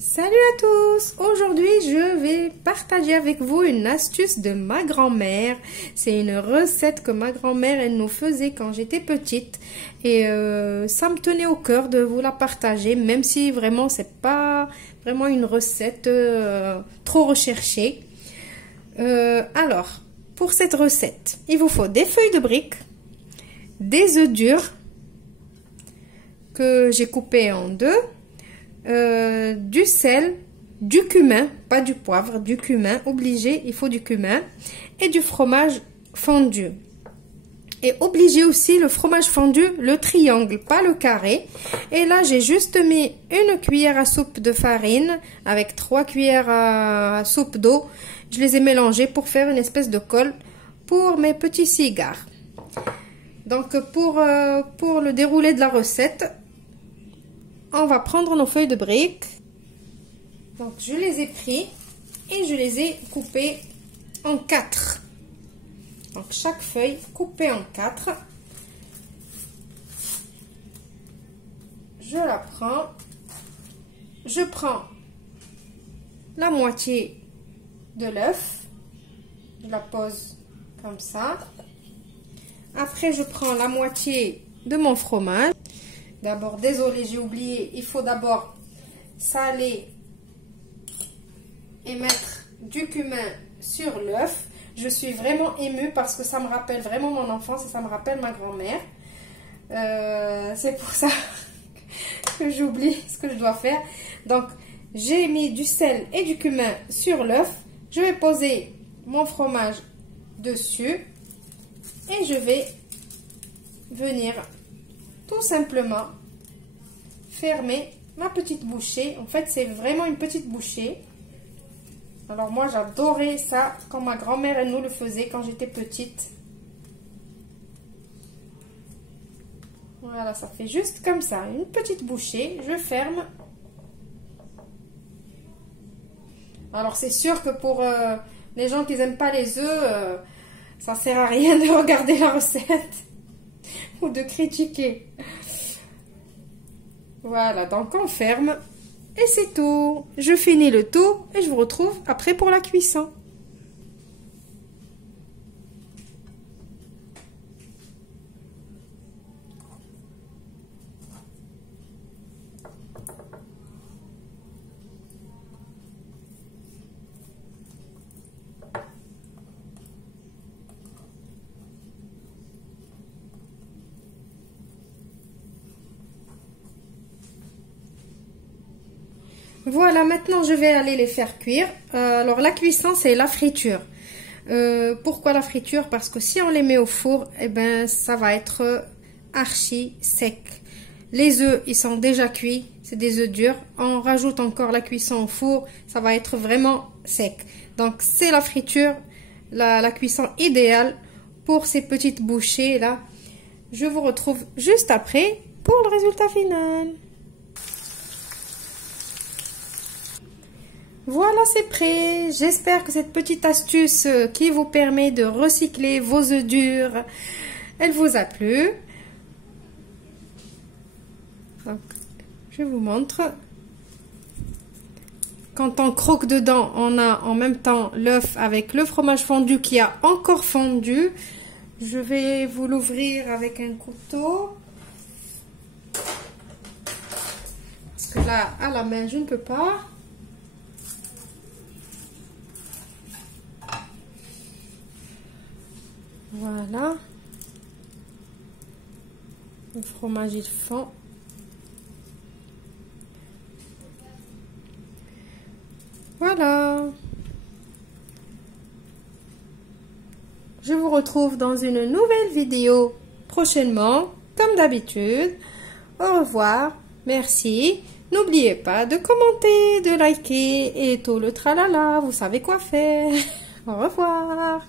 Salut à tous! Aujourd'hui, je vais partager avec vous une astuce de ma grand-mère. C'est une recette que ma grand-mère, elle nous faisait quand j'étais petite. Et ça me tenait au cœur de vous la partager, même si vraiment, c'est pas vraiment une recette trop recherchée. Alors, pour cette recette, il vous faut des feuilles de briques, des œufs durs que j'ai coupés en deux, du sel, du cumin, pas du poivre, du cumin, obligé, il faut du cumin, et du fromage fondu. Et obligé aussi le fromage fondu, le triangle, pas le carré. Et là, j'ai juste mis une cuillère à soupe de farine avec 3 cuillères à soupe d'eau. Je les ai mélangées pour faire une espèce de colle pour mes petits cigares. Donc, pour le déroulé de la recette, on va prendre nos feuilles de briques. Donc, je les ai pris et je les ai coupées en 4. Donc, chaque feuille coupée en 4. Je la prends. Je prends la moitié de l'œuf. Je la pose comme ça. Après, je prends la moitié de mon fromage. D'abord, désolé, j'ai oublié, il faut d'abord saler et mettre du cumin sur l'œuf. Je suis vraiment émue parce que ça me rappelle vraiment mon enfance et ça me rappelle ma grand-mère. C'est pour ça que j'oublie ce que je dois faire. Donc, j'ai mis du sel et du cumin sur l'œuf. Je vais poser mon fromage dessus et je vais venir tout simplement fermer ma petite bouchée. En fait, c'est vraiment une petite bouchée. Alors moi, j'adorais ça quand ma grand-mère, elle nous le faisait quand j'étais petite. Voilà, ça fait juste comme ça, une petite bouchée. Je ferme. Alors, c'est sûr que pour les gens qui n'aiment pas les œufs, ça sert à rien de regarder la recette ou de critiquer. Voilà, donc on ferme et c'est tout. Je finis le tout et je vous retrouve après pour la cuisson. Voilà, maintenant je vais aller les faire cuire. Alors la cuisson, c'est la friture. Pourquoi la friture? Parce que si on les met au four, eh ben, ça va être archi sec. Les œufs, ils sont déjà cuits, c'est des œufs durs. On rajoute encore la cuisson au four, ça va être vraiment sec. Donc c'est la friture, la cuisson idéale pour ces petites bouchées là. Je vous retrouve juste après pour le résultat final. Voilà, c'est prêt. J'espère que cette petite astuce qui vous permet de recycler vos œufs durs, elle vous a plu. Donc, je vous montre. Quand on croque dedans, on a en même temps l'œuf avec le fromage fondu qui a encore fondu. Je vais vous l'ouvrir avec un couteau. Parce que là, à la main, je ne peux pas. Voilà, le fromage il fond. Voilà. Je vous retrouve dans une nouvelle vidéo prochainement, comme d'habitude. Au revoir, merci. N'oubliez pas de commenter, de liker et tout le tralala. Vous savez quoi faire. Au revoir.